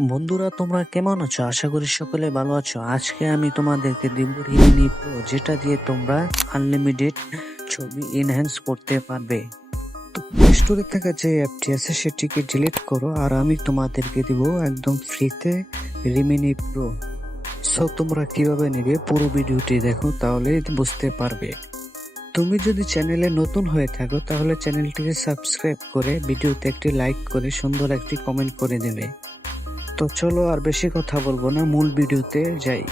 বন্ধুরা, তোমরা কেমন আছো? আশা করি সকলে ভালো আছো। আজকে আমি তোমাদেরকে দিব রিমিনি প্রো, যেটা দিয়ে তোমরা আনলিমিটেড ছবি এনহ্যান্স করতে পারবে। প্লে স্টোরে থাকা যে অ্যাপটি আছে সেটিকে ডিলিট করো, আর আমি তোমাদেরকে দিব একদম ফ্রিতে রিমিনি প্রো। সো তোমরা কিভাবে নেবে পুরো ভিডিওটি দেখো, তাহলে বুঝতে পারবে। তুমি যদি চ্যানেলে নতুন হয়ে থাকো তাহলে চ্যানেলটিকে সাবস্ক্রাইব করে ভিডিওতে একটি লাইক করে সুন্দর একটি কমেন্ট করে দেবে। তো চলো আর বেশি কথা বলবো না, মূল ভিডিওতে যাই।